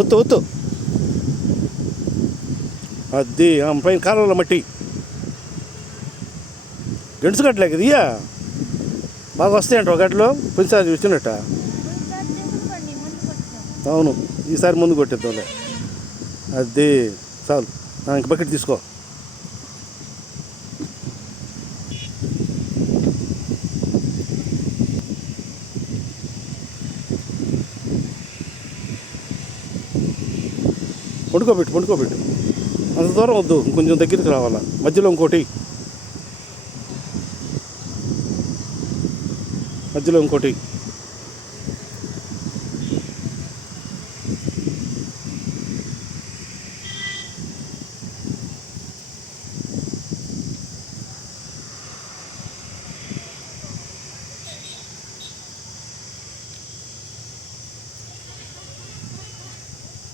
ఒత్తు ఒత్తు. అది పైన కాలువలో మట్టి గెంటుసు గడ్డలే కదా ఇయ్యా, బాగా వస్తాయంట ఒక గడ్డలో. పోయినసారి వచ్చినట్ట. అవును, ఈసారి ముందు కొట్టేద్దాంలే. అది చాలు. ఇంక బకెట్ తీసుకో. పండుకోబెట్టు. అంత దూరం వద్దు, ఇంకొంచెం దగ్గరికి రావాలా. మధ్యలో ఇంకోటి.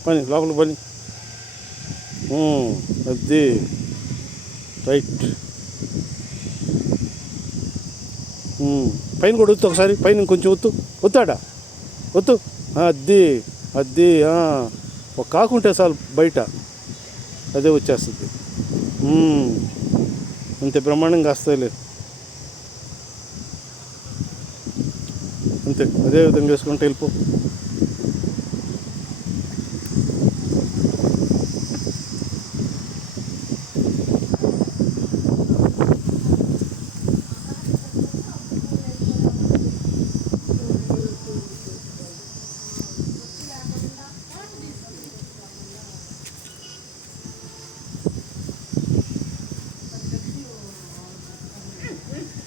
పని లోపల పని. అది రైట్. పైన కూడా ఒత్తు ఒకసారి. పైన ఇంకొంచెం ఒత్తాడా ఒత్తు. అది ఒక కాకుంటే చాలు బయట, అదే వచ్చేస్తుంది. అంతే బ్రహ్మాండంగా వస్తాయిలే. అంతే, అదే విధంగా వేసుకుంటే వెళ్ళిపో.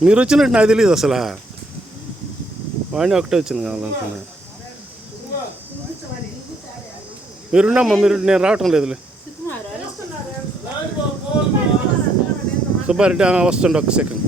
మీరు వచ్చినట్టు నాకు తెలియదు అసలు. వాడిని ఒకటే వచ్చింది కావాలనుకున్నా. మీరున్నామ్మా, నేను రావటం లేదులే. సుబ్బారెడ్డి వస్తుండే, ఒక్క సెకండ్.